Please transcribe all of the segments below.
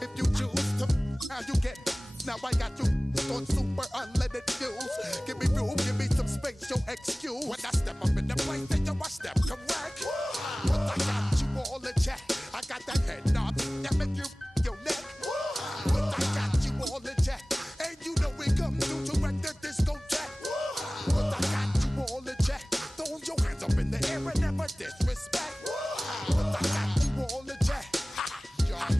If you choose to, now you get. Now I got you on super unleaded views. Give me room, give me some space, your excuse. When I step up in the place, then you I step correct. But I got you all in check. I got that head nod that make you your neck. But I got you all in check. And you know we come through to wreck the discotheque. But I got you all in check. Throw your hands up in the air and never disrespect. But I got you all in check.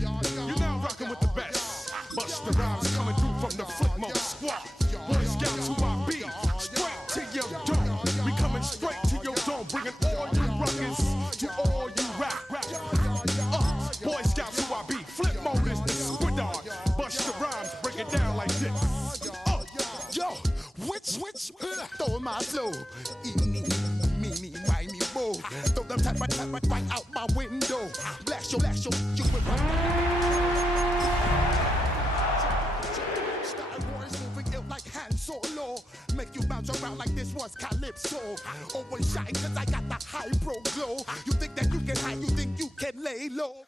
You're now rocking with the best. Busta Rhymes coming through from the footmost squad. Boy Scouts who I be. Straight to your dome. We coming straight to your dome. Bringing all you rockers to all you rap. Boy Scouts who I be. Flip mode is the squid on. Busta Rhymes break it down like this. Yo, which, throw my flow. Eeny, meeny, miny, mo. Throw them type right out my window. Blast you with my. Star Wars moving ill like Han Solo. Make you bounce around like this was Calypso. Always shine cause I got the high pro glow. You think that you can hide, you think you can lay low.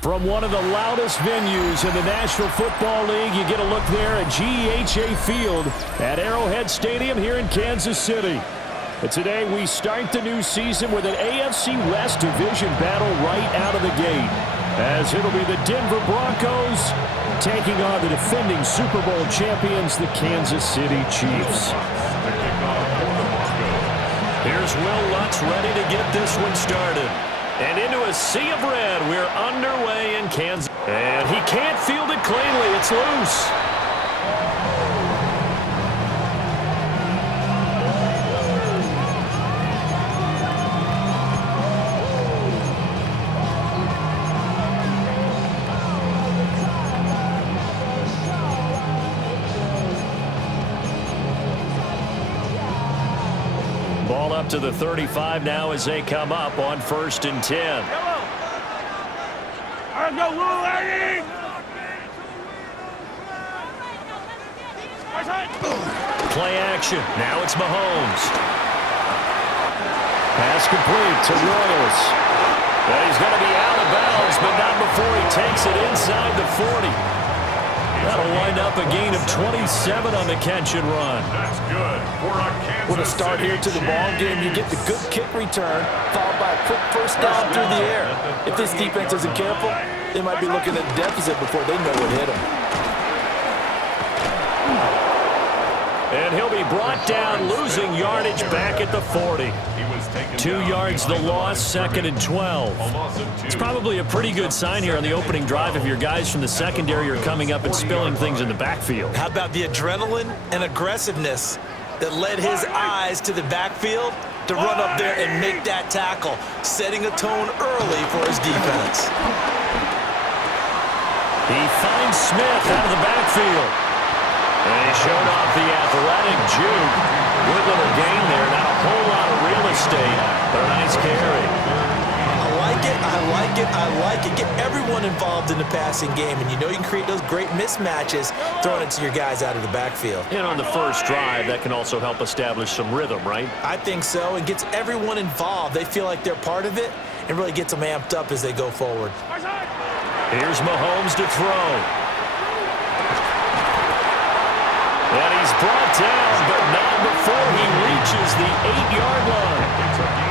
From one of the loudest venues in the National Football League, you get a look there at GEHA Field at Arrowhead Stadium here in Kansas City. And today we start the new season with an AFC West division battle right out of the gate, as it'll be the Denver Broncos taking on the defending Super Bowl champions, the Kansas City Chiefs. Here's Will Lutz ready to get this one started. And into a sea of red, we're underway in Kansas. And he can't field it cleanly. It's loose. Ball up to the 35 now as they come up on 1st and 10. Play action. Now it's Mahomes. Pass complete to Royals. But he's going to be out of bounds, but not before he takes it inside the 40. That'll wind up a gain of 27 on the catch and run. That's good for a Kansas With a start City here to the ball game, you get the good kick return, followed by a quick first down through the air. If this defense isn't careful, they might be looking at a deficit before they know what hit them. And he'll be brought down, losing yardage back at the 40. 2 yards the loss, 2nd and 12. It's probably a pretty good sign here on the opening drive if your guys from the secondary are coming up and spilling things in the backfield. How about the adrenaline and aggressiveness that led his eyes to the backfield to run up there and make that tackle, setting a tone early for his defense. He finds Smith out of the backfield. And he showed off the athletic juke. Good little gain there. Not a whole lot of real estate, but a nice carry. I like it. Get everyone involved in the passing game, and you know you can create those great mismatches throwing it to your guys out of the backfield. And on the first drive, that can also help establish some rhythm, right? I think so. It gets everyone involved. They feel like they're part of it and really gets them amped up as they go forward. Here's Mahomes to throw. And he's brought down, but not before he reaches the 8-yard line.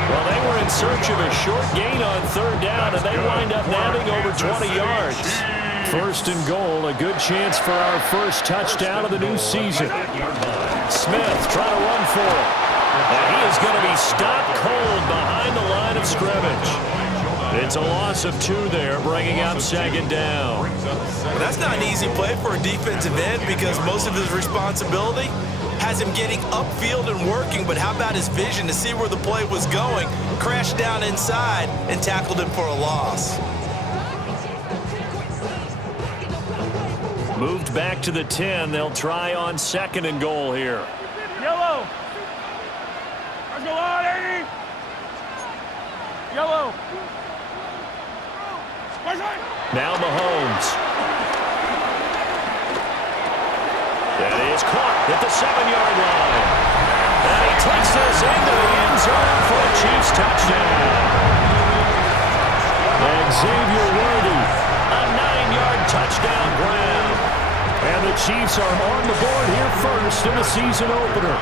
Well, they were in search of a short gain on 3rd down, and they wind up nabbing over 20 yards. 1st and goal, a good chance for our first touchdown of the new season. Smith trying to run for it. And he is going to be stopped cold behind the line of scrimmage. It's a loss of 2 there, bringing up 2nd down. Well, that's not an easy play for a defensive end because most of his responsibility has him getting upfield and working, but how about his vision to see where the play was going, crashed down inside, and tackled him for a loss. Moved back to the 10. They'll try on 2nd and goal here. Yellow. Let's go on, 80. Yellow. Now Mahomes. That is caught at the 7-yard line. And he takes this into the end zone for a Chiefs touchdown. Xavier Worthy, a 9-yard Chiefs are on the board here first in the season opener.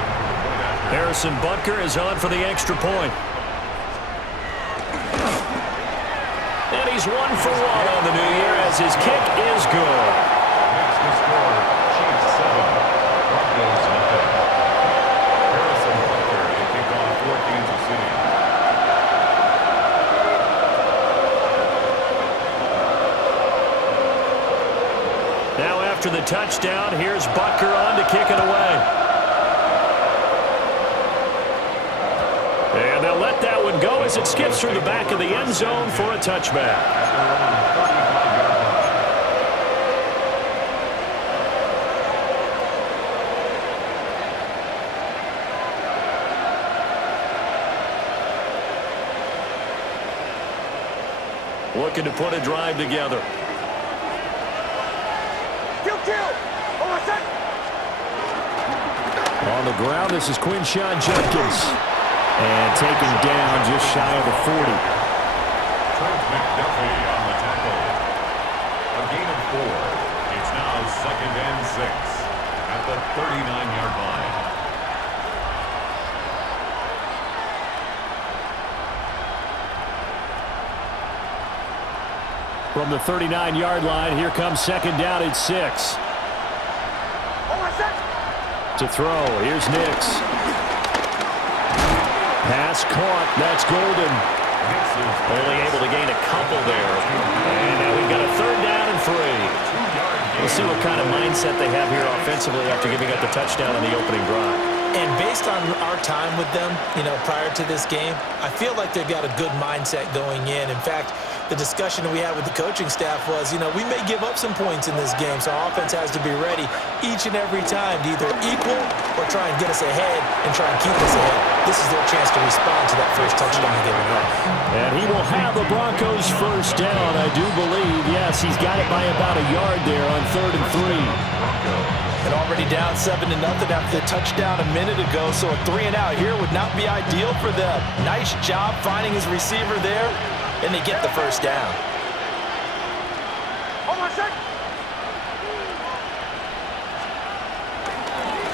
Harrison Butker is on for the extra point. And he's 1 for 1 on the new year as his kick is good. Makes the score Chiefs 7, Broncos nothing. Harrison Butker to kick off for Kansas City. Now after the touchdown, here's Butker on to kick it away. And they'll let that one go as it skips through the back of the end zone for a touchback. Looking to put a drive together. On the ground, this is Quinshon Judkins. And taken down just shy of the 40. Trent McDuffie on the tackle. A gain of 4. It's now 2nd and 6 at the 39-yard line. From the 39-yard line, here comes 2nd down at 6. To throw, here's Nix. Pass caught, that's Golden. Only able to gain a couple there. And now we've got a 3rd down and 3. We'll see what kind of mindset they have here offensively after giving up the touchdown on the opening drive. And based on our time with them, prior to this game, I feel like they've got a good mindset going in. In fact, the discussion that we had with the coaching staff was, we may give up some points in this game, so our offense has to be ready each and every time to either equal or try and get us ahead and try and keep us ahead. This is their chance to respond to that first touchdown given up. And he will have the Broncos first down, I do believe. Yes, he's got it by about a yard there on 3rd and 3. And already down 7-0 after the touchdown a minute ago, so a 3 and out here would not be ideal for them. Nice job finding his receiver there, and they get the first down.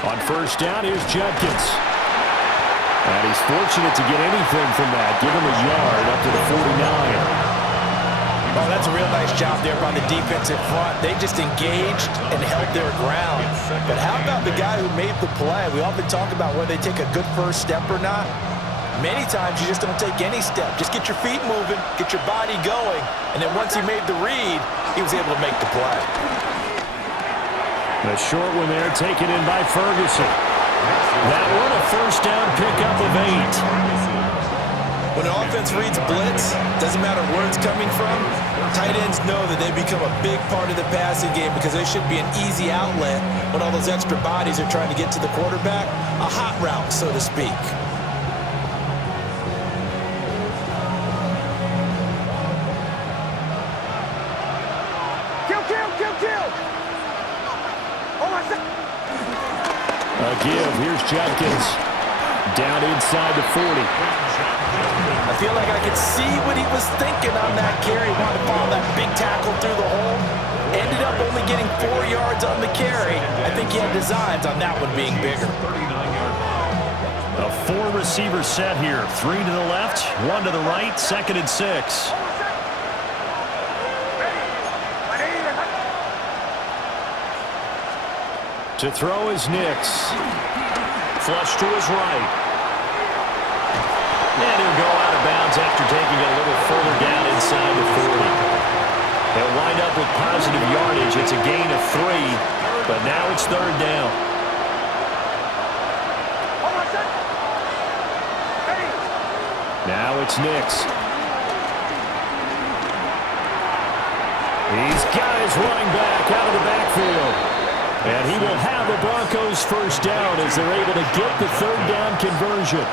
On first down, here's Judkins. And he's fortunate to get anything from that. Give him a yard up to the 49. Oh, that's a real nice job there by the defensive front. They just engaged and held their ground. But how about the guy who made the play? We often talk about whether they take a good first step or not. Many times you just don't take any step. Just get your feet moving, get your body going, and then once he made the read, he was able to make the play. The short one there taken in by Ferguson. That one a first down pickup of 8. When an offense reads blitz, doesn't matter where it's coming from, tight ends know that they become a big part of the passing game because they should be an easy outlet when all those extra bodies are trying to get to the quarterback. A hot route, so to speak. A give, here's Judkins. Down inside the 40. I feel like I could see what he was thinking on that carry. He wanted to follow that big tackle through the hole. Ended up only getting 4 yards on the carry. I think he had designs on that one being bigger. A 4-receiver set here. 3 to the left, 1 to the right, 2nd and 6. To throw is Nix. Flush to his right. And he'll go out of bounds after taking it a little further down inside the 40. They'll wind up with positive yardage. It's a gain of 3, but now it's 3rd down. Now it's Nix. He's got his running back out of the backfield. And he will have the Broncos first down as they're able to get the 3rd down conversion.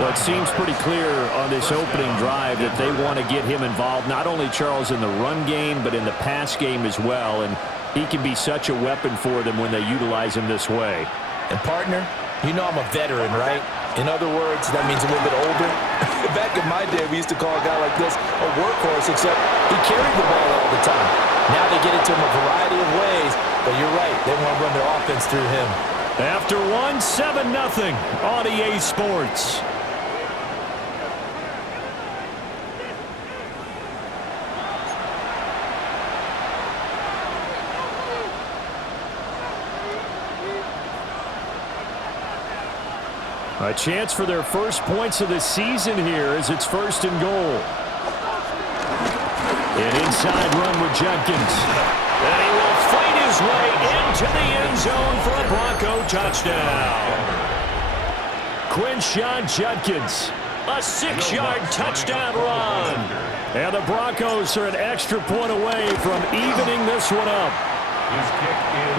Well, it seems pretty clear on this opening drive that they want to get him involved, not only, Charles, in the run game, but in the pass game as well. And he can be such a weapon for them when they utilize him this way. And, partner, you know I'm a veteran, right? In other words, that means a little bit older. Back in my day, we used to call a guy like this a workhorse, except he carried the ball all the time. Now they get it to him a variety of ways, but you're right, they want to run their offense through him. After 7-0 on EA Sports. A chance for their first points of the season here as it's 1st and goal. An inside run with Judkins. And he will fight his way into the end zone for a Bronco touchdown. Quinshon Judkins, a 6-yard touchdown run. And the Broncos are an extra point away from evening this one up.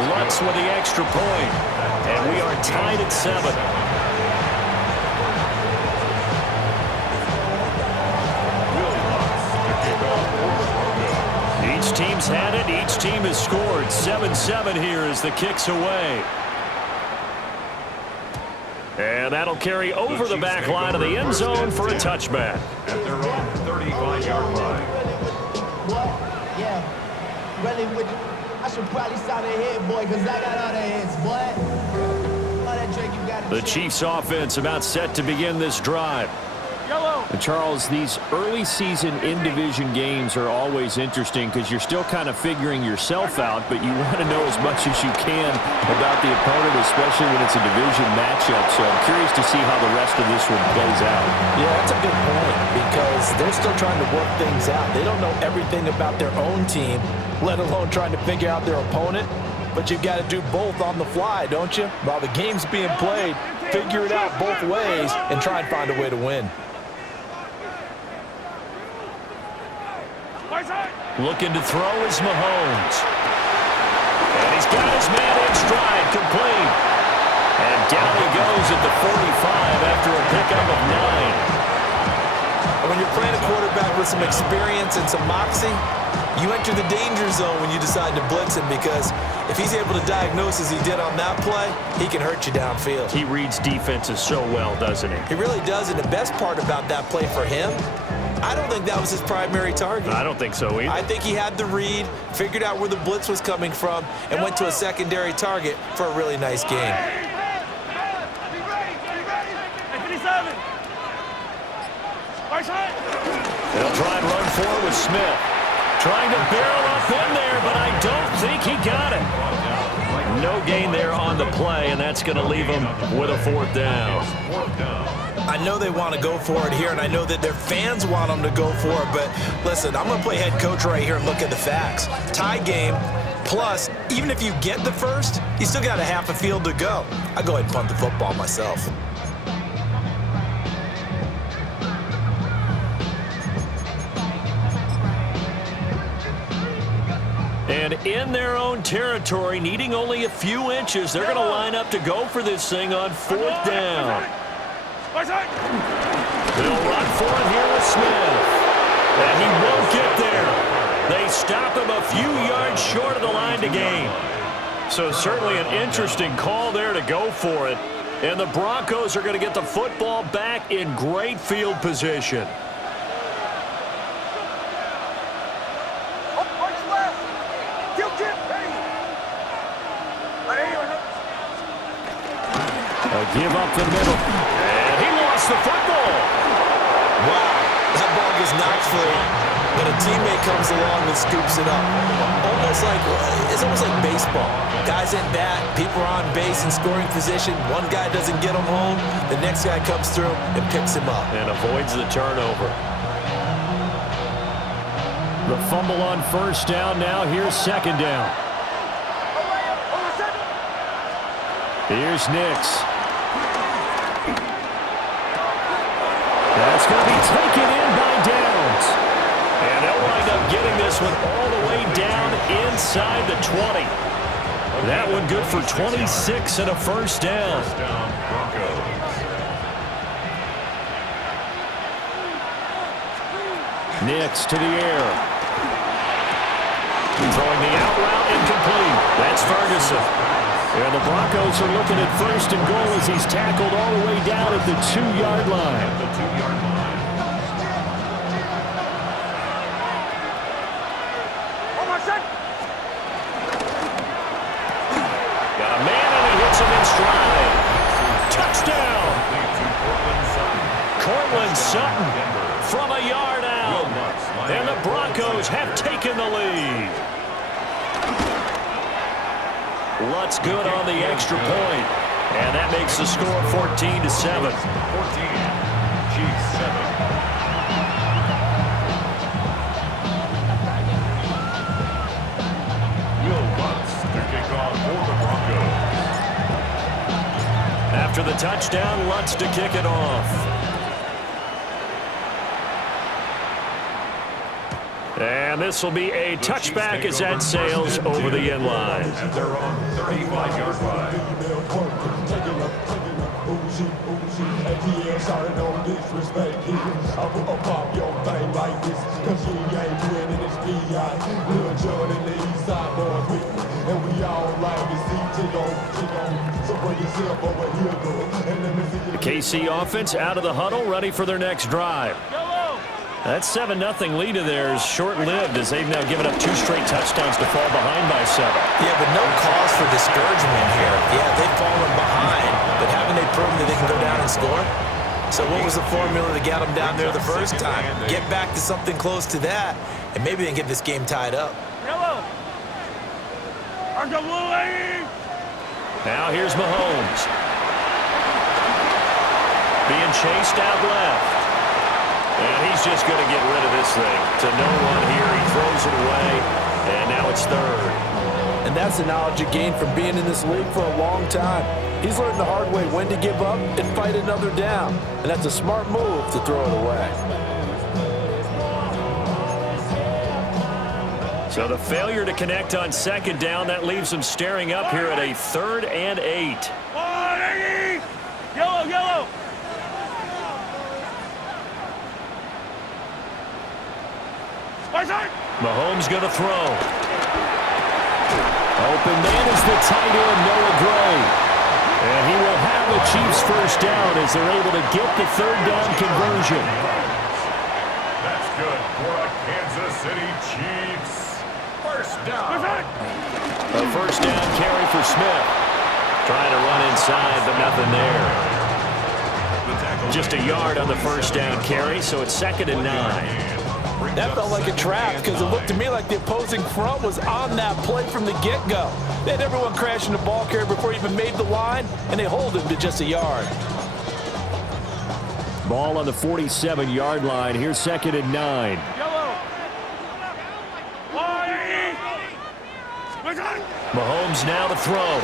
Lutz with the extra point. And we are tied at 7. Each team's had it. Each team has scored. 7-7 here as the kick's away. And that'll carry over the back line of the end zone for a touchback. At their own 35-yard line. Yeah. Really, I should probably sign a head, boy, because I got all the heads, boy. All that drink you got. The Chiefs offense about set to begin this drive. And Charles, these early season in-division games are always interesting because you're still kind of figuring yourself out, but you want to know as much as you can about the opponent, especially when it's a division matchup. So I'm curious to see how the rest of this one plays out. Yeah, that's a good point because they're still trying to work things out. They don't know everything about their own team, let alone trying to figure out their opponent. But you've got to do both on the fly, don't you? While the game's being played, figure it out both ways and try and find a way to win. Looking to throw is Mahomes. And he's got his man in stride, complete. And down he goes at the 45 after a pickup of 9. When you're playing a quarterback with some experience and some moxie, you enter the danger zone when you decide to blitz him because if he's able to diagnose as he did on that play, he can hurt you downfield. He reads defenses so well, doesn't he? He really does, and the best part about that play for him, I don't think that was his primary target. I don't think so either. I think he had the read, figured out where the blitz was coming from, and went to a secondary target for a really nice game. They'll try and run forward with Smith. Trying to barrel up in there, but I don't think he got it. No gain there on the play, and that's going to leave him with a 4th down. I know they want to go for it here, and I know that their fans want them to go for it, but listen, I'm going to play head coach right here and look at the facts. Tie game, plus, even if you get the first, you still got a half a field to go. I'll go ahead and punt the football myself. And in their own territory, needing only a few inches, they're going to line up to go for this thing on 4th down. They'll run for it here with Smith. And he won't get there. They stop him a few yards short of the line to gain. So certainly an interesting call there to go for it. And the Broncos are going to get the football back in great field position. A give up the middle. And he lost the football. Wow, that ball gets knocked free, but a teammate comes along and scoops it up. It's almost like baseball. Guys at bat, people are on base in scoring position. One guy doesn't get him home. The next guy comes through and picks him up. And avoids the turnover. The fumble on 1st down. Now here's 2nd down. Here's Nix. That's going to be taken in by Downs. And they'll wind up getting this one all the way down inside the 20. That one good for 26 and a 1st down. Nix to the air. Throwing the out route incomplete. That's Ferguson. And the Broncos are looking at first and goal as he's tackled all the way down at the 2-yard line. Got a man and he hits him in stride. Touchdown! Cortland Sutton from a yard out. And the Broncos have taken the lead. Lutz good on the extra point. And that makes the score 14-7. 14. Chiefs 7. Will Lutz to kick off for the Broncos. After the touchdown, Lutz to kick it off. And this will be a touchback as that sails over the end line. At their own 35-yard line. The KC offense out of the huddle, ready for their next drive. That 7-0 lead of theirs short-lived as they've now given up 2 straight touchdowns to fall behind by 7. Yeah, but no cause for discouragement here. Yeah, they've fallen behind, but haven't they proven that they can go down and score? So what was the formula to get them down there the first time? Get back to something close to that, and maybe they can get this game tied up. Now here's Mahomes. Being chased out left. And he's just going to get rid of this thing to no one here. He throws it away, and now it's third. And that's the knowledge he gained from being in this league for a long time. He's learned the hard way when to give up and fight another down. And that's a smart move to throw it away. So the failure to connect on second down, that leaves him staring up here at a 3rd and 8. Yellow! Mahomes going to throw. Open man is the tight end, Noah Gray. And he will have the Chiefs first down as they're able to get the 3rd down conversion. That's good for a Kansas City Chiefs. First down. A first down carry for Smith. Trying to run inside, but nothing there. Just a yard on the first down carry, so it's 2nd and 9. That felt like a trap because it looked to me like the opposing front was on that play from the get-go. They had everyone crashing the ball carrier before he even made the line, and they hold him to just a yard. Ball on the 47-yard line. Here's 2nd and 9. Mahomes now to throw.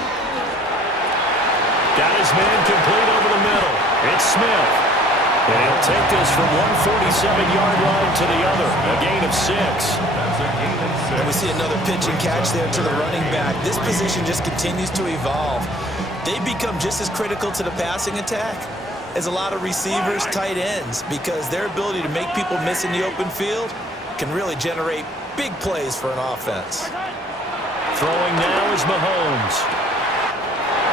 Got his man complete over the middle. It's Smith. And he'll take this from one 47-yard line to the other. A gain of 6. And we see another pitch and catch there to the running back. This position just continues to evolve. They become just as critical to the passing attack as a lot of receivers, tight ends, because their ability to make people miss in the open field can really generate big plays for an offense. Throwing now is Mahomes.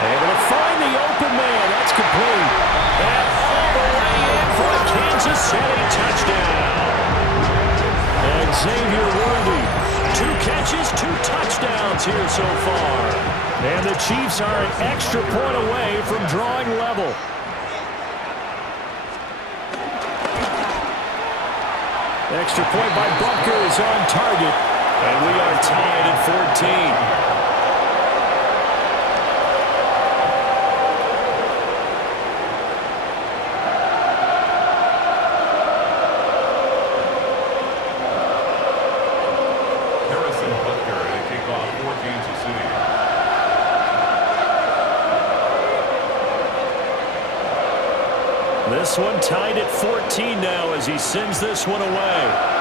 Able to find the open man. That's complete. And all the way in for a Kansas City touchdown. And Xavier Worthy, 2 catches, 2 touchdowns here so far. And the Chiefs are an extra point away from drawing level. Extra point by Butker is on target. And we are tied at 14. This one tied at 14 now as he sends this one away.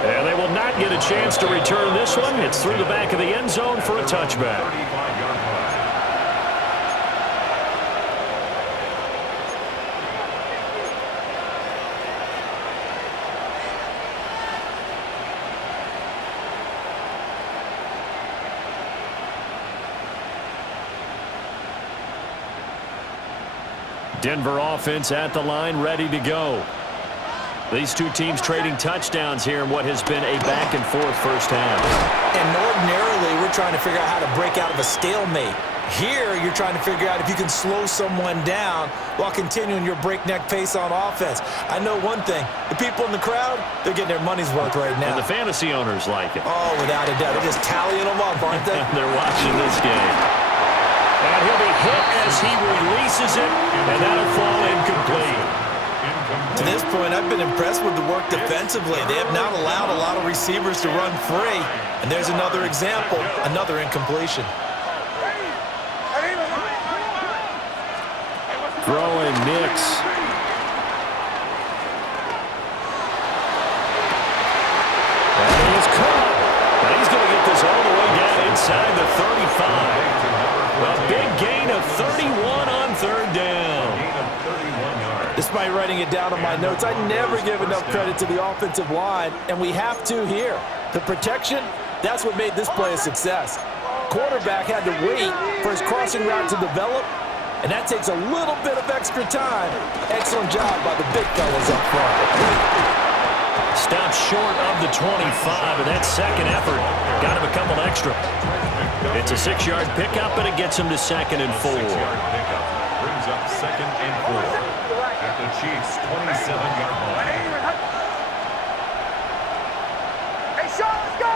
And they will not get a chance to return this one. It's through the back of the end zone for a touchback. Denver offense at the line, ready to go. These two teams trading touchdowns here in what has been a back-and-forth first half. And ordinarily, we're trying to figure out how to break out of a stalemate. Here, you're trying to figure out if you can slow someone down while continuing your breakneck pace on offense. I know one thing. The people in the crowd, they're getting their money's worth right now. And the fantasy owners like it. Oh, without a doubt. They're just tallying them up, aren't they? They're watching this game. And he'll be hit as he releases it, and that'll fall incomplete. To this point, I've been impressed with the work defensively. They have not allowed a lot of receivers to run free. And there's another example, another incompletion. Throwing Nix. And he's caught. And he's going to get this all the way down inside the 35. A big gain of 31 on third down. Despite writing it down on my notes, I never give enough credit to the offensive line, and we have to here. The protection, that's what made this play a success. Quarterback had to wait for his crossing route to develop, and that takes a little bit of extra time. Excellent job by the big fellas up front. Stopped short of the 25, and that second effort got him a couple extra. It's a 6-yard pickup, and it gets him to 2nd and 4. Brings up 2nd and 4 at the Chiefs' 27-yard line. Hey, Sean, let's go!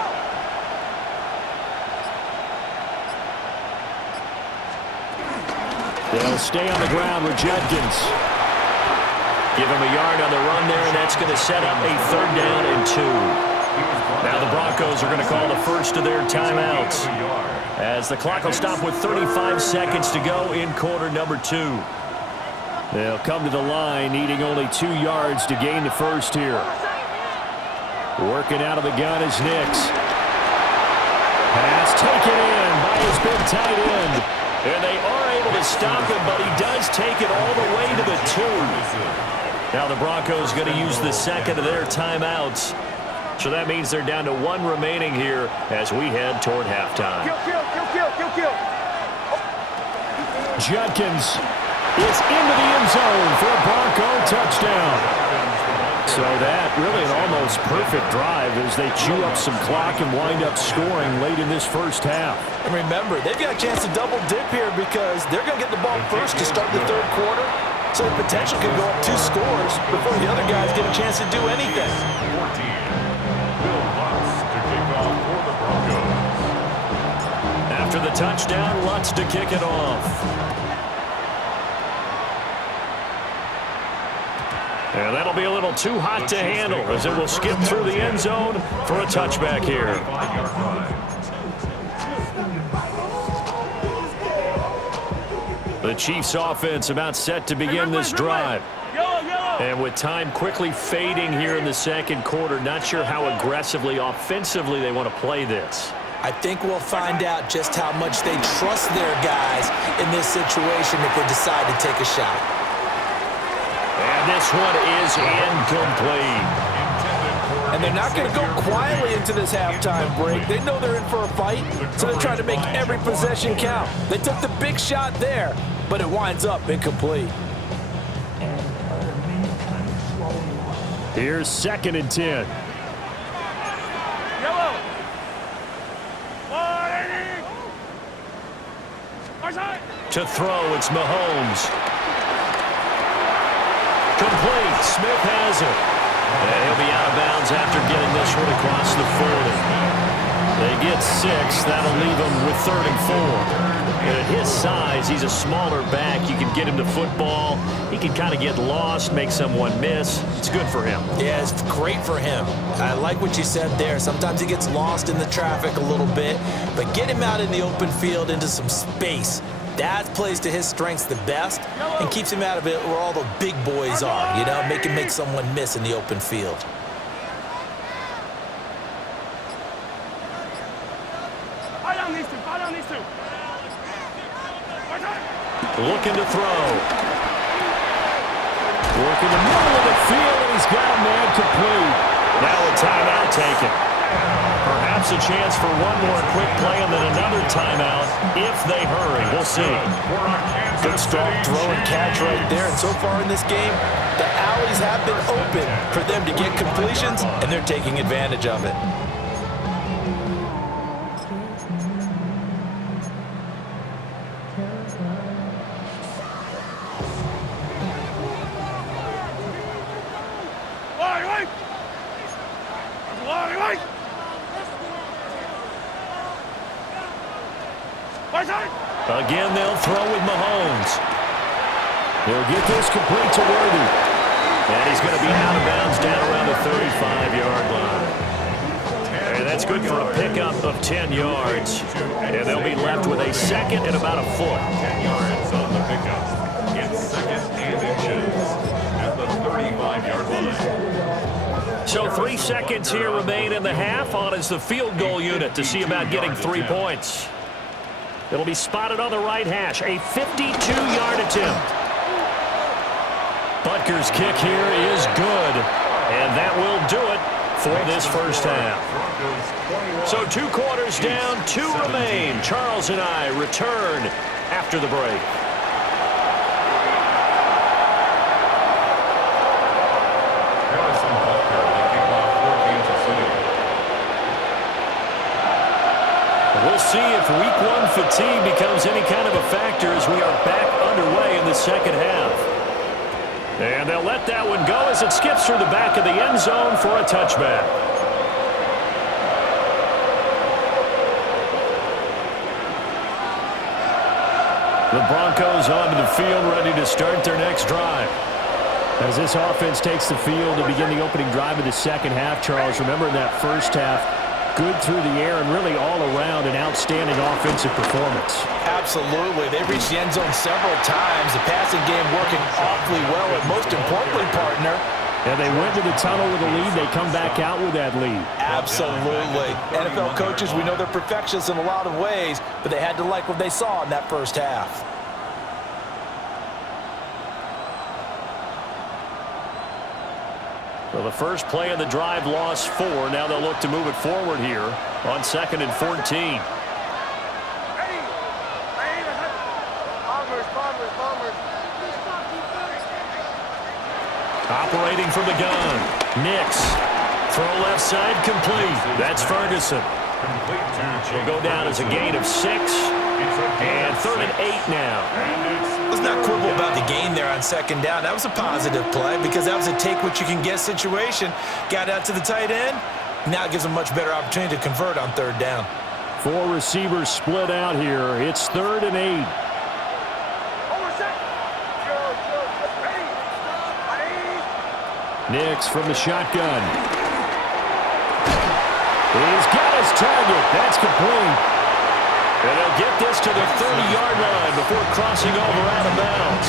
They'll stay on the ground with Judkins. Give him a yard on the run there, and that's going to set up a 3rd down and 2. Now the Broncos are going to call the first of their timeouts, as the clock will stop with 35 seconds to go in quarter number 2. They'll come to the line, needing only 2 yards to gain the first here. Working out of the gun is Nix. Pass taken in by his big tight end. And they are able to stop him, but he does take it all the way to the 2. Now the Broncos going to use the second of their timeouts. So that means they're down to 1 remaining here as we head toward halftime. Kill. Judkins is into the end zone for a Bronco touchdown. So that really an almost perfect drive as they chew up some clock and wind up scoring late in this first half. And remember, they've got a chance to double dip here because they're going to get the ball first to start the 3rd quarter. So the potential could go up 2 scores before the other guys get a chance to do anything. After the touchdown, Lutz to kick it off. And that'll be a little too hot to handle as it will skip through the end zone for a touchback here. The Chiefs offense about set to begin this drive. And with time quickly fading here in the 2nd quarter, not sure how aggressively, offensively they want to play this. I think we'll find out just how much they trust their guys in this situation if they decide to take a shot. And this one is incomplete. And they're not going to go quietly into this halftime break. They know they're in for a fight, so they're trying to make every possession count. They took the big shot there, but it winds up incomplete. Here's 2nd and 10. Yellow. To throw, it's Mahomes. Complete. Smith has it. And he'll be out of bounds after getting this one across the 40. They get 6. That'll leave him with 3rd and 4. And at his size, he's a smaller back. You can get him to football. He can kind of get lost, make someone miss. It's good for him. Yeah, it's great for him. I like what you said there. Sometimes he gets lost in the traffic a little bit, but get him out in the open field into some space. That plays to his strengths the best and keeps him out of it where all the big boys are, you know, make someone miss in the open field. Looking to throw. Working the middle of the field, and he's got a man complete. Now a timeout taken. Perhaps a chance for one more quick play and then another timeout if they hurry. We'll see. Good strong throw and catch right there. And so far in this game, the alleys have been open for them to get completions, and they're taking advantage of it. Again, they'll throw with Mahomes. He'll get this complete to Worthy. And he's going to be out of bounds down around the 35-yard line. And that's good for a pickup of 10 yards. And they'll be left with a second and about a foot. 10 yards on the pickup. It's second and inches at the 35-yard line. So 3 seconds here remain in the half. On is the field goal unit to see about getting 3 points. It'll be spotted on the right hash. A 52-yard attempt. Butker's kick here is good. And that will do it for this first half. So 2 quarters down, 2 remain. Charles and I return after the break. We'll see if week 1 fatigue becomes any kind of a factor as we are back underway in the second half. And they'll let that one go as it skips through the back of the end zone for a touchback. The Broncos onto the field ready to start their next drive. As this offense takes the field to begin the opening drive of the second half, Charles, remember in that first half, good through the air and really all around an outstanding offensive performance. Absolutely. They've reached the end zone several times. The passing game working awfully well, and most importantly, partner, and they went to the tunnel with a lead. They come back out with that lead. Absolutely. NFL coaches, we know they're perfectionists in a lot of ways, but they had to like what they saw in that first half. Well, the first play of the drive lost 4. Now they'll look to move it forward here on 2nd and 14. Operating from the gun. Nix. Throw left side complete. That's Ferguson. Will go down as a gain of 6. And 3rd and 8 now. Let's not quibble about the gain there on 2nd down. That was a positive play because that was a take-what-you-can-get situation. Got out to the tight end. Now it gives them a much better opportunity to convert on 3rd down. 4 receivers split out here. It's 3rd and 8. Nix from the shotgun. He's got his target. That's complete. And they'll get this to the 30-yard line before crossing over out of bounds.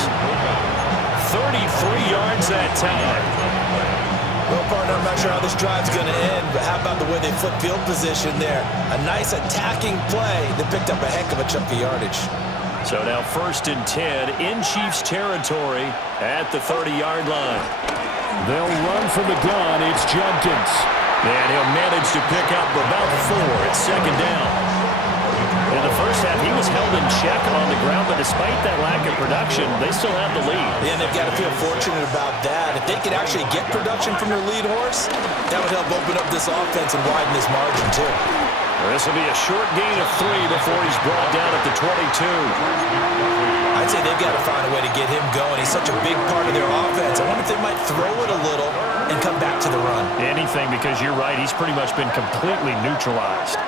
33 yards that time. Well, partner, I'm not sure how this drive's going to end, but how about the way they flip field position there? A nice attacking play that picked up a heck of a chunk of yardage. So now 1st and 10 in Chiefs territory at the 30-yard line. They'll run from the gun. It's Judkins. And he'll manage to pick up about 4 at 2nd down. In the first half, he was held in check on the ground, but despite that lack of production, they still have the lead. Yeah, they've got to feel fortunate about that. If they could actually get production from their lead horse, that would help open up this offense and widen this margin, too. This will be a short gain of 3 before he's brought down at the 22. I'd say they've got to find a way to get him going. He's such a big part of their offense. I wonder if they might throw it a little and come back to the run. Anything, because you're right, he's pretty much been completely neutralized.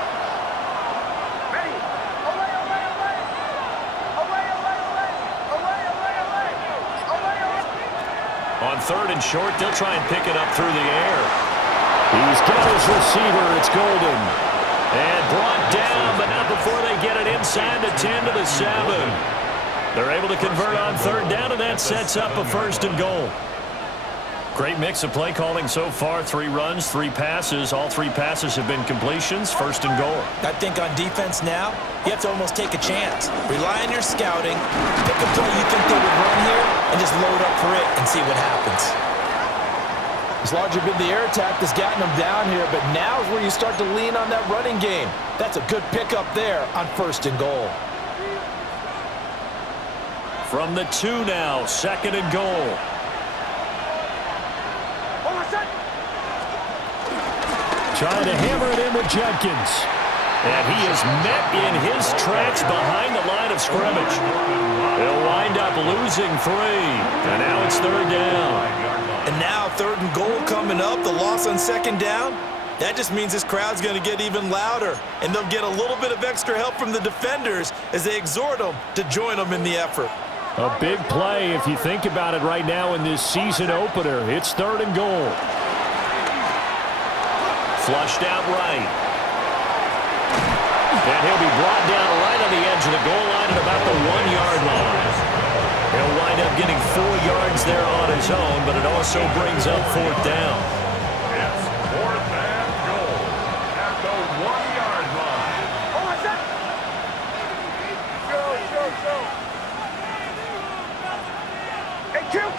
On 3rd and short, they'll try and pick it up through the air. He's got his receiver. It's Golden. And brought down, but not before they get it inside the 10 to the 7. They're able to convert on 3rd down, and that sets up a 1st and goal. Great mix of play calling so far. 3 runs, 3 passes. All 3 passes have been completions. 1st and goal. I think on defense now, you have to almost take a chance. Rely on your scouting. Pick a play you think they would run here and just load up for it and see what happens. It's largely been the air attack that's gotten them down here, but now is where you start to lean on that running game. That's a good pickup there on 1st and goal. From the 2 now, 2nd and goal. Trying to hammer it in with Jenkins. And he is met in his tracks behind the line of scrimmage. He'll wind up losing 3. And now it's 3rd down. And now 3rd and goal coming up. The loss on 2nd down. That just means this crowd's going to get even louder. And they'll get a little bit of extra help from the defenders as they exhort them to join them in the effort. A big play if you think about it right now in this season opener. It's 3rd and goal. Flushed out right. And he'll be brought down right on the edge of the goal line at about the 1-yard line. He'll wind up getting 4 yards there on his own, but it also brings up 4th down. It's 4th and goal at the 1-yard line. Hey, kill.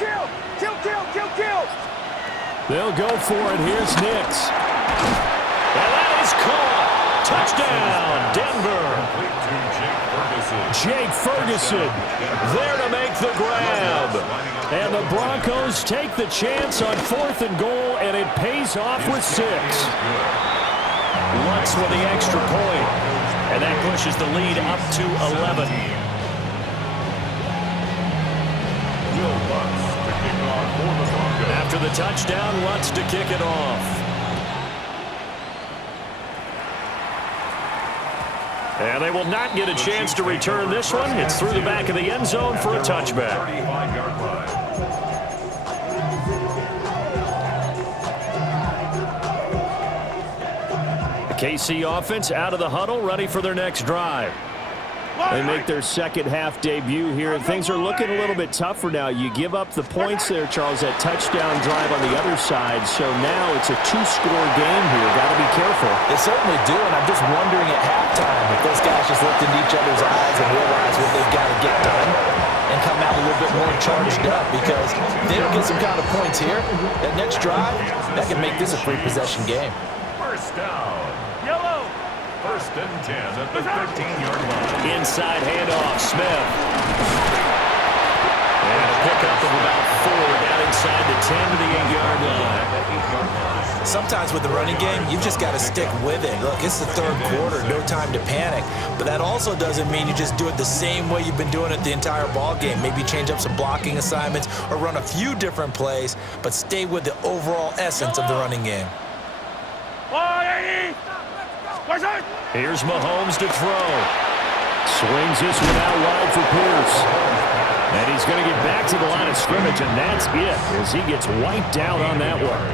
They'll go for it. Here's Nix. And that is caught. Touchdown, Denver. Jake Ferguson there to make the grab. And the Broncos take the chance on 4th and goal, and it pays off with 6. Lutz with the extra point. And that pushes the lead up to 11. After the touchdown, Lutz to kick it off. And they will not get a chance to return this one. It's through the back of the end zone for a touchback. The KC offense out of the huddle, ready for their next drive. They make their second-half debut here, and things are looking a little bit tougher now. You give up the points there, Charles, that touchdown drive on the other side, so now it's a 2-score game here. Got to be careful. They certainly do, and I'm just wondering at halftime if those guys just looked into each other's eyes and realize what they've got to get done and come out a little bit more charged up, because if they don't get some kind of points here, that next drive, that can make this a 3-possession game. First down. 1st and 10 at the 13-yard line. Inside handoff, Smith. And a pickup of about 4 down inside the 10 to the 8-yard line. Sometimes with the running game, you've just got to stick with it. Look, it's the 3rd quarter, no time to panic. But that also doesn't mean you just do it the same way you've been doing it the entire ball game. Maybe change up some blocking assignments or run a few different plays, but stay with the overall essence of the running game. Here's Mahomes to throw. Swings this one out wide for Pierce. And he's going to get back to the line of scrimmage, and that's it as he gets wiped out on that one.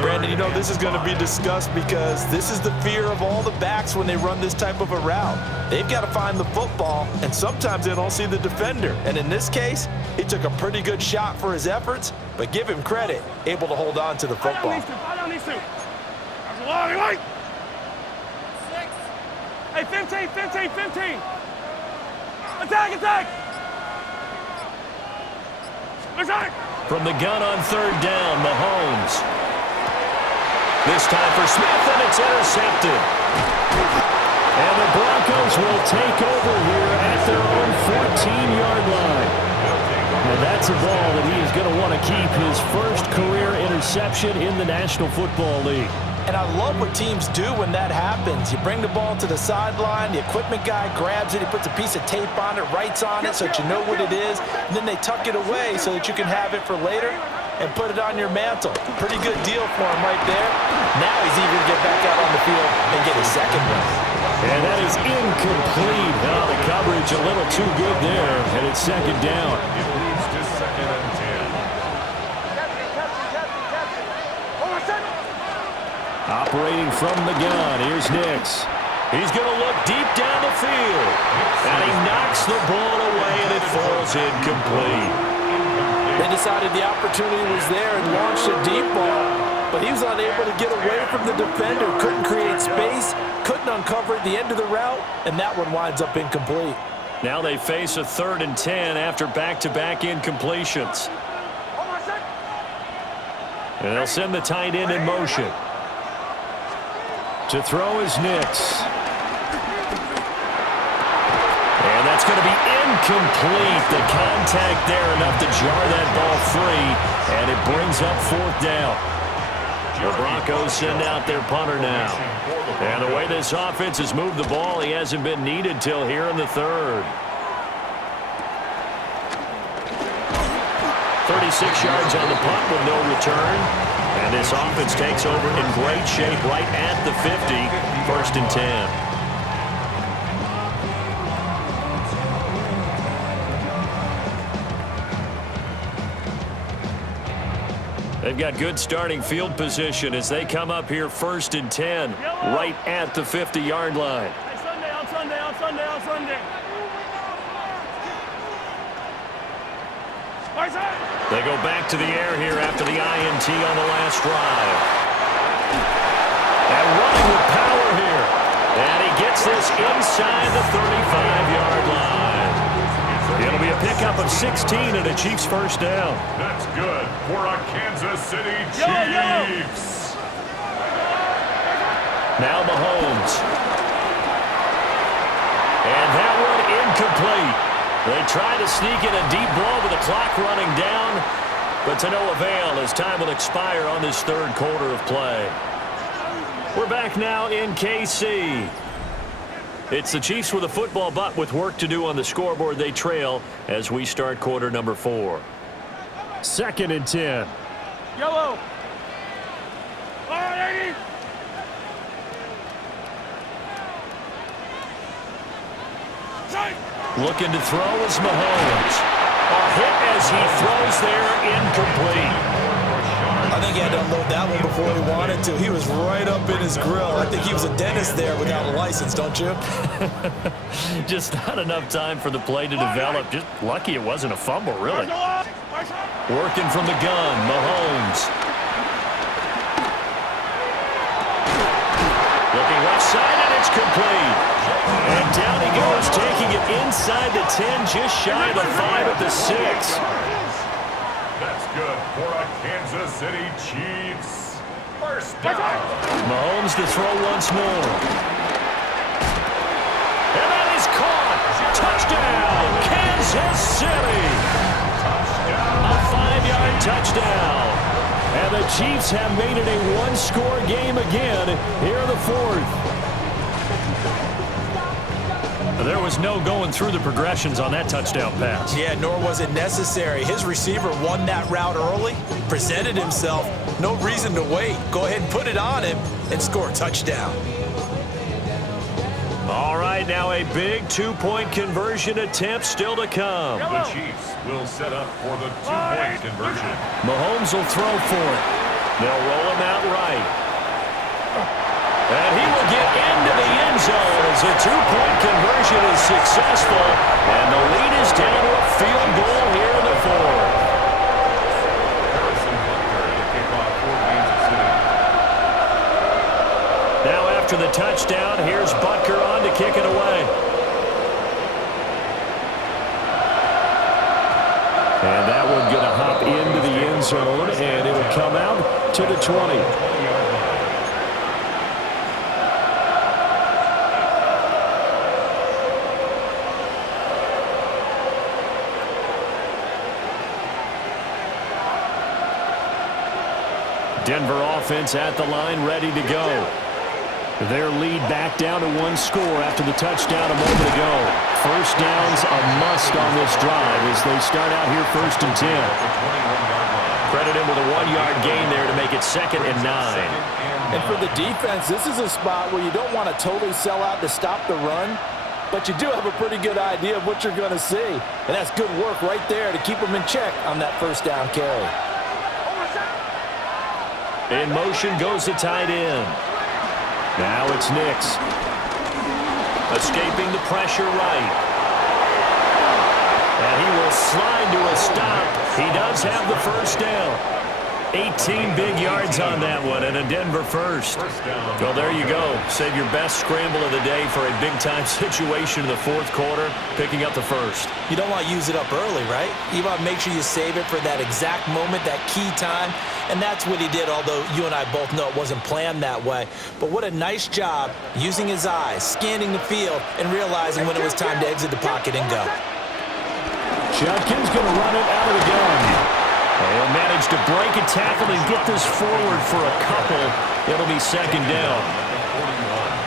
Brandon, you know this is going to be discussed because this is the fear of all the backs when they run this type of a route. They've got to find the football, and sometimes they don't see the defender. And in this case, he took a pretty good shot for his efforts, but give him credit, able to hold on to the football. Hey, 15. Attack. From the gun on 3rd down, Mahomes. This time for Smith, and it's intercepted. And the Broncos will take over here at their own 14-yard line. And that's a ball that he is going to want to keep, his first career interception in the National Football League. And I love what teams do when that happens. You bring the ball to the sideline, the equipment guy grabs it, he puts a piece of tape on it, writes on it so that you know what it is, and then they tuck it away so that you can have it for later and put it on your mantle. Pretty good deal for him right there. Now he's eager to get back out on the field and get his second one. And that is incomplete. Oh, the coverage a little too good there, and it's 2nd down. It leads to 2nd and 10. Operating from the gun, here's Nix. He's going to look deep down the field. And he knocks the ball away, and it falls incomplete. They decided the opportunity was there and launched a deep ball, but he was unable to get away from the defender. Couldn't create space, couldn't uncover at the end of the route, and that one winds up incomplete. Now they face a 3rd and 10 after back-to-back incompletions. And they'll send the tight end in motion. To throw is Nix. And that's going to be incomplete. The contact there enough to jar that ball free, and it brings up 4th down. The Broncos send out their punter now. And the way this offense has moved the ball, he hasn't been needed till here in the 3rd. 36 yards on the punt with no return. And this offense takes over in great shape right at the 50. 1st and 10. They've got good starting field position as they come up here 1st and 10 right at the 50-yard line. Hey, Sunday, on Sunday, on Sunday, on Sunday. They go back to the air here after the INT on the last drive. And running with power here. And he gets this inside the 35-yard line. It'll be a pickup of 16 and a Chiefs 1st down. That's good for a Kansas City Chiefs. Now Mahomes. And that one incomplete. They try to sneak in a deep blow with the clock running down, but to no avail as time will expire on this 3rd quarter of play. We're back now in KC. It's the Chiefs with a football, but with work to do on the scoreboard. They trail as we start quarter number 4. 2nd and 10. Yellow. All right, 80. Looking to throw is Mahomes. A hit as he throws there, incomplete. I think he had to unload that one before he wanted to. He was right up in his grill. I think he was a dentist there without a license, don't you? Just not enough time for the play to develop. Just lucky it wasn't a fumble, really. Working from the gun, Mahomes. Looking left side, and it's complete. And down he goes, taking it inside the 10, just shy of the 5 at the 6. That's good for a Kansas City Chiefs 1st down. Mahomes to throw once more. And that is caught. Touchdown, Kansas City. A 5-yard touchdown. And the Chiefs have made it a 1-score game again here in the 4th. There was no going through the progressions on that touchdown pass. Yeah, nor was it necessary. His receiver won that route early, presented himself. No reason to wait. Go ahead and put it on him and score a touchdown. All right, now a big 2-point conversion attempt still to come. The Chiefs will set up for the 2-point conversion. Mahomes will throw for it. They'll roll him out right. And he will get into the end zone as a 2-point conversion is successful. And the lead is down to a field goal here in the 4th. Now after the touchdown, here's Butker on to kick it away. And that one going to hop into the end zone, and it'll come out to the 20. Denver offense at the line, ready to go. Their lead back down to 1 score after the touchdown a moment ago. 1st down's a must on this drive as they start out here 1st and 10. Credit him with a 1-yard gain there to make it 2nd and 9. And for the defense, this is a spot where you don't want to totally sell out to stop the run, but you do have a pretty good idea of what you're going to see. And that's good work right there to keep them in check on that 1st down carry. In motion goes the tight end. Now it's Nix. Escaping the pressure right. And he will slide to a stop. He does have the 1st down. 18 big yards on that one, and a Denver first. Well, there you go. Save your best scramble of the day for a big-time situation in the fourth quarter, picking up the first. You don't want to use it up early, right? You want to make sure you save it for that exact moment, that key time, and that's what he did, although you and I both know it wasn't planned that way. But what a nice job using his eyes, scanning the field, and realizing when it was time to exit the pocket and go. Judkins going to run it out of the gun. He'll manage to break a tackle and get this forward for a couple. It'll be second down.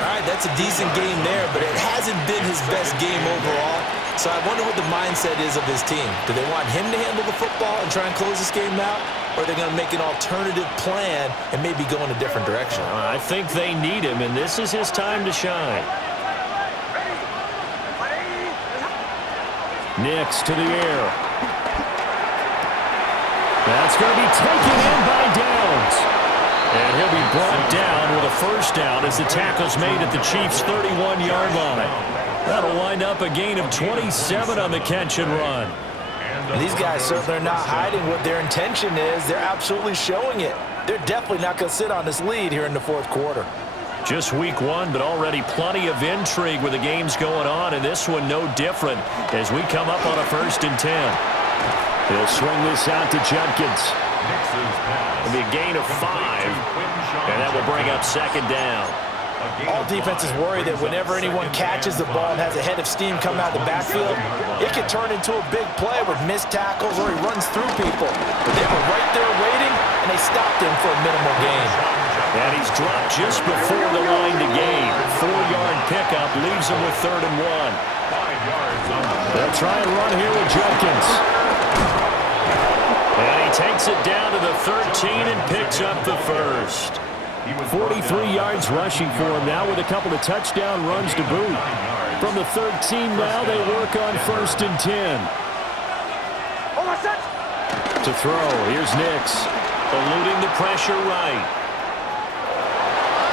All right, that's a decent game there, but it hasn't been his best game overall. So I wonder what the mindset is of his team. Do they want him to handle the football and try and close this game out? Or are they going to make an alternative plan and maybe go in a different direction? I think they need him, and this is his time to shine. Nix to the air. That's going to be taken in by Downs. And he'll be brought down with a first down as the tackle's made at the Chiefs' 31-yard line. That'll wind up a gain of 27 on the catch and run. And these guys certainly are not hiding what their intention is. They're absolutely showing it. They're definitely not going to sit on this lead here in the fourth quarter. Just week one, but already plenty of intrigue with the games going on, and this one no different as we come up on a 1st and 10. He'll swing this out to Judkins. It'll be a gain of 5, and that will bring up second down. All defenses worry that whenever anyone catches the ball and has a head of steam coming out of the backfield, it can turn into a big play with missed tackles or he runs through people. But they were right there waiting, and they stopped him for a minimal gain. And he's dropped just before the line to gain. 4-yard pickup leaves him with 3rd and 1. They'll try and run here with Judkins. And he takes it down to the 13 and picks up the first. 43 yards rushing for him now with a couple of touchdown runs to boot. From the 13 now, they work on 1st and 10. To throw, here's Nix. Eluding the pressure right.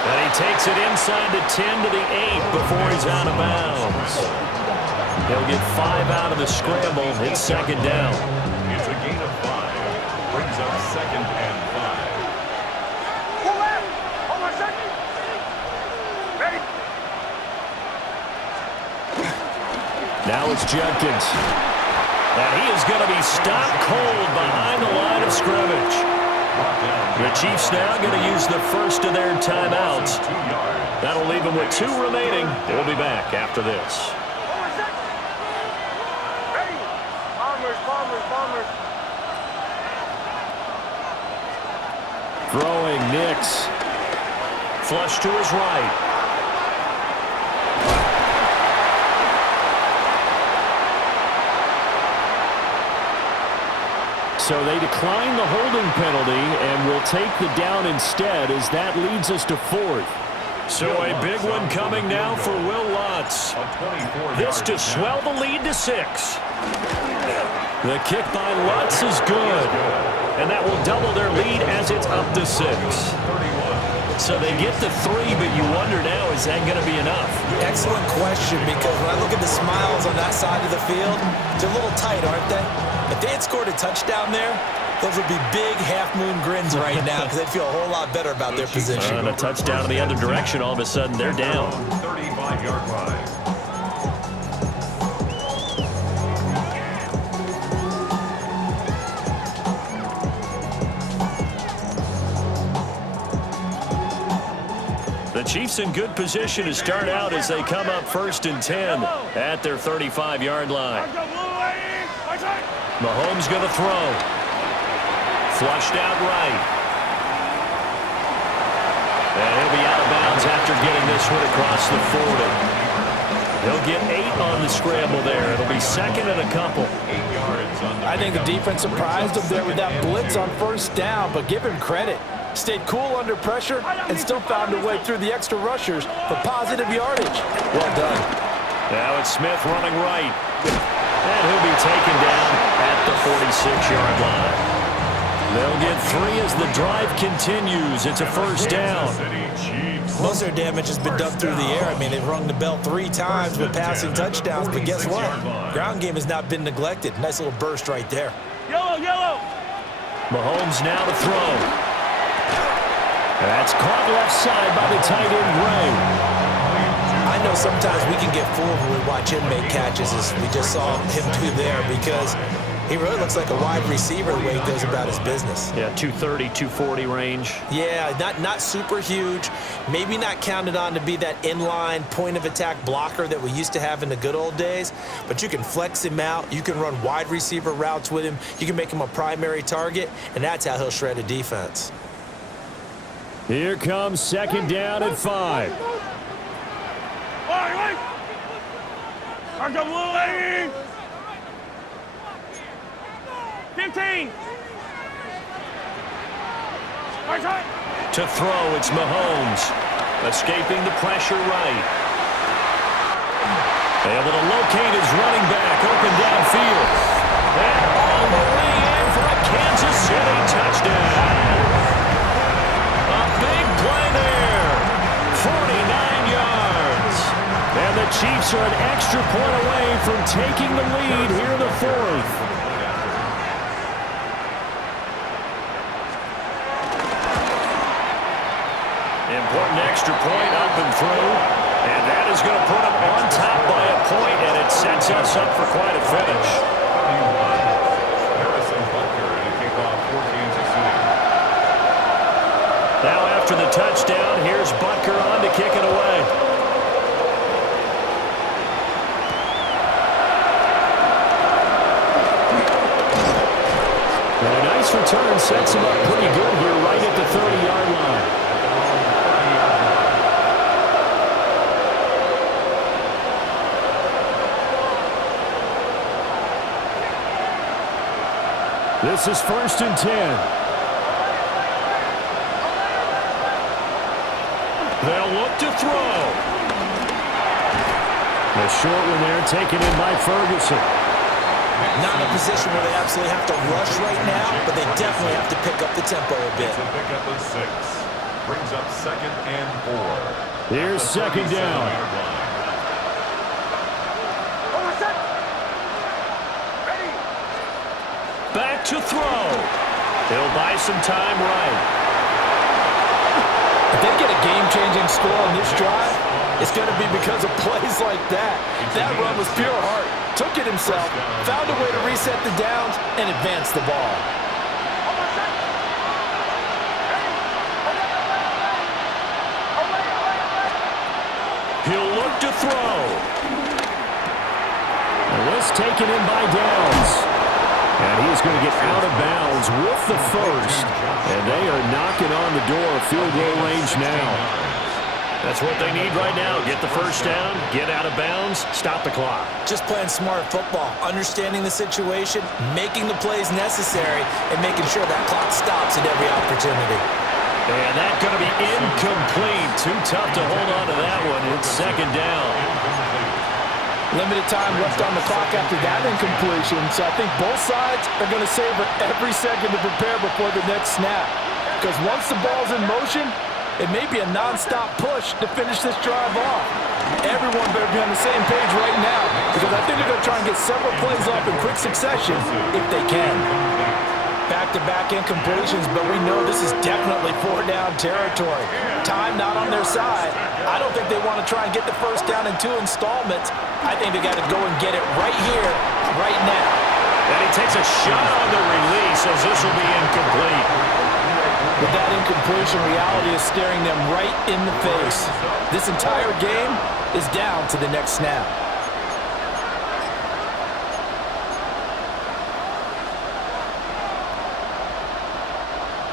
And he takes it inside the 10 to the 8 before he's out of bounds. He'll get 5 out of the scramble. It's second down. It's a gain of 5. Brings up 2nd and 5. Now it's Judkins. And he is going to be stopped cold behind the line of scrimmage. The Chiefs now going to use the first of their timeouts. That'll leave them with 2 remaining. We'll be back after this. Throwing Nix. Flush to his right. So they decline the holding penalty and will take the down instead as that leads us to 4th. So a big one coming now for Will Lutz. This to swell the lead to 6. The kick by Lutz is good. And that will double their lead as it's up to 6. So they get the 3, but you wonder now, is that going to be enough? Excellent question, because when I look at the smiles on that side of the field, they're a little tight, aren't they? If they had scored a touchdown there, those would be big half-moon grins right now because they'd feel a whole lot better about their position. And a touchdown in the other direction, all of a sudden they're down. 35-yard line. The Chiefs in good position to start out as they come up 1st and 10 at their 35-yard line. Mahomes going to throw. Flushed out right. And he'll be out of bounds after getting this one across the 40. He'll get 8 on the scramble there. It'll be 2nd and a couple. 8 yards on the I think the defense surprised him there with that blitz on 1st down, but give him credit. Stayed cool under pressure and still found a way through the extra rushers for positive yardage. Well done. Now it's Smith running right. And he'll be taken down at the 46-yard line. They'll get 3 as the drive continues. It's a 1st down. Most of their damage has been done through the air. I mean, they've rung the bell 3 times with passing touchdowns, but guess what? Ground game has not been neglected. Nice little burst right there. Yellow, yellow. Mahomes now to throw. That's caught left side by the tight end, Gray. I know sometimes we can get fooled when we watch him make catches, as we just saw him do there, because he really looks like a wide receiver the way he goes about his business. Yeah, 230, 240 range. Yeah, not super huge. Maybe not counted on to be that inline point-of-attack blocker that we used to have in the good old days, but you can flex him out. You can run wide receiver routes with him. You can make him a primary target, and that's how he'll shred a defense. Here comes second down at 5. Here comes Little 80. 15. To throw, it's Mahomes. Escaping the pressure right. Able to locate his running back, open downfield. And all the way in for a Kansas City touchdown. A big play there. 49 yards. And the Chiefs are an extra point away from taking the lead here in the fourth. Important extra point up and through. And that is going to put them on top by a point, and it sets us up for quite a finish. Now after the touchdown, here's Butker on to kick it away. And a nice return sets him up pretty good here right at the 30-yard line. This is 1st and 10. They'll look to throw. The short one there taken in by Ferguson. Not in a position where they absolutely have to rush right now, but they definitely have to pick up the tempo a bit. It's a pickup of 6. Brings up 2nd and 4. Here's second down. Back to throw. He'll buy some time right. If they get a game-changing score on this drive, it's going to be because of plays like that. That run was pure heart. Took it himself, found a way to reset the downs, and advance the ball. He'll look to throw. And this taken in by Downs. And he's going to get out of bounds with the first. And they are knocking on the door of field goal range now. That's what they need right now. Get the first down, get out of bounds, stop the clock. Just playing smart football, understanding the situation, making the plays necessary, and making sure that clock stops at every opportunity. And that's going to be incomplete. Too tough to hold on to that one. It's second down. Limited time left on the clock after that incompletion, so I think both sides are going to savor every second to prepare before the next snap. Because once the ball's in motion, it may be a non-stop push to finish this drive off. Everyone better be on the same page right now, because I think they're going to try and get several plays off in quick succession if they can. Back-to-back incompletions, but we know this is definitely 4-down territory. Time not on their side. I don't think they want to try and get the first down in 2 installments. I think they got to go and get it right here, right now. And he takes a shot on the release as this will be incomplete. With that incompletion, reality is staring them right in the face. This entire game is down to the next snap.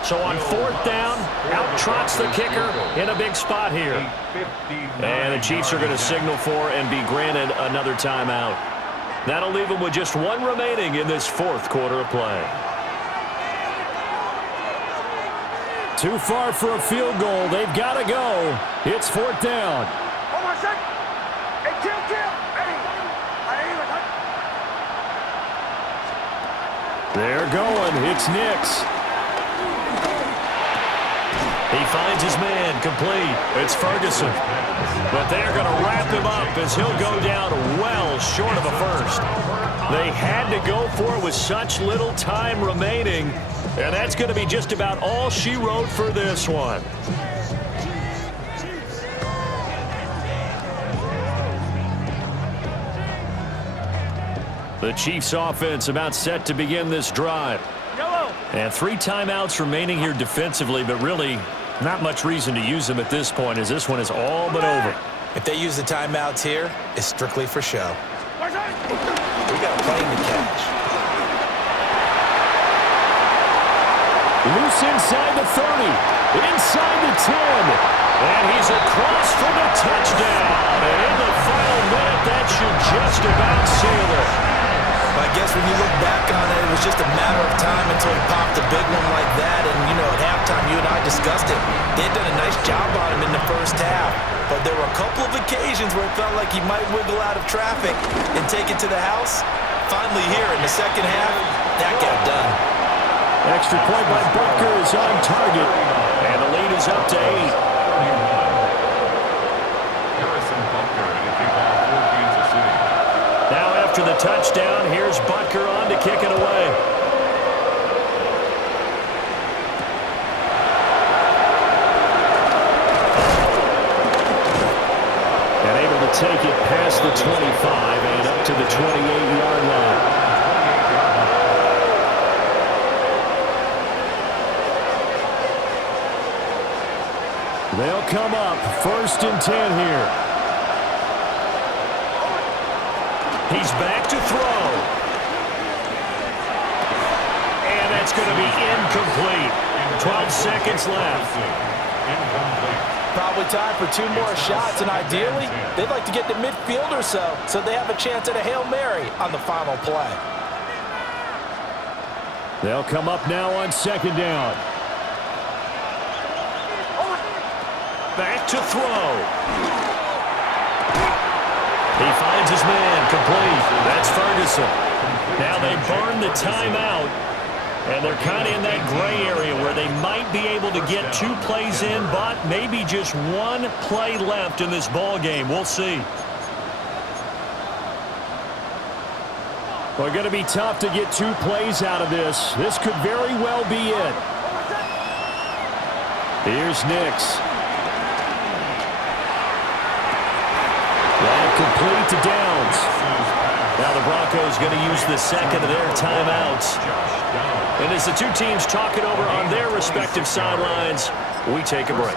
So on 4th down, out trots the kicker in a big spot here. And the Chiefs are going to signal for and be granted another timeout. That'll leave them with just 1 remaining in this 4th quarter of play. Too far for a field goal. They've got to go. It's 4th down. They're going. It's Nix. He finds his man, complete. It's Ferguson. But they're going to wrap him up as he'll go down well short of a first. They had to go for it with such little time remaining. And that's going to be just about all she wrote for this one. The Chiefs offense about set to begin this drive. And 3 timeouts remaining here defensively, but really not much reason to use them at this point as this one is all but over. If they use the timeouts here, it's strictly for show. We got a plane to catch. Loose inside the 30, inside the 10, and he's across for the touchdown. And in the final minute, that should just about seal it. I guess when you look back on it, it was just a matter of time until he popped a big one like that. And, you know, at halftime, you and I discussed it. They had done a nice job on him in the first half. But there were a couple of occasions where it felt like he might wiggle out of traffic and take it to the house. Finally here in the second half, that got done. Extra point by Butker is on target. And the lead is up to 8. Now after the touchdown, here's Butker on to kick it away. And able to take it past the 25 and up to the 28-yard line. They'll come up 1st and 10 here. He's back to throw. And that's going to be incomplete. 12 seconds left. Probably time for 2 more shots, and ideally, they'd like to get to midfield or so they have a chance at a Hail Mary on the final play. They'll come up now on 2nd down. Back to throw. He finds his man complete. That's Ferguson. Now they burn the timeout, and they're kind of in that gray area where they might be able to get 2 plays in, but maybe just 1 play left in this ball game. We'll see. Well, going to be tough to get 2 plays out of this. This could very well be it. Here's Nix. Complete to Downs. Now the Broncos going to use the second of their timeouts. And as the 2 teams talk it over on their respective sidelines, we take a break.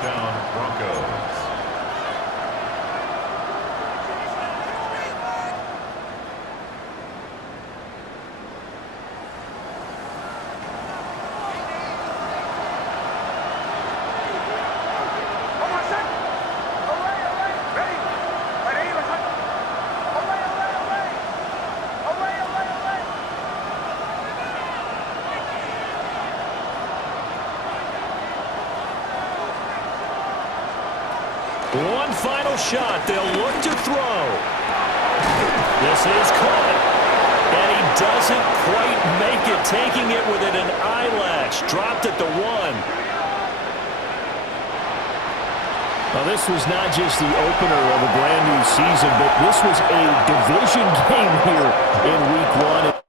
One final shot. They'll look to throw. This is caught. And he doesn't quite make it, taking it within an eyelash. Dropped at the 1. Well, this was not just the opener of a brand new season, but this was a division game here in Week 1.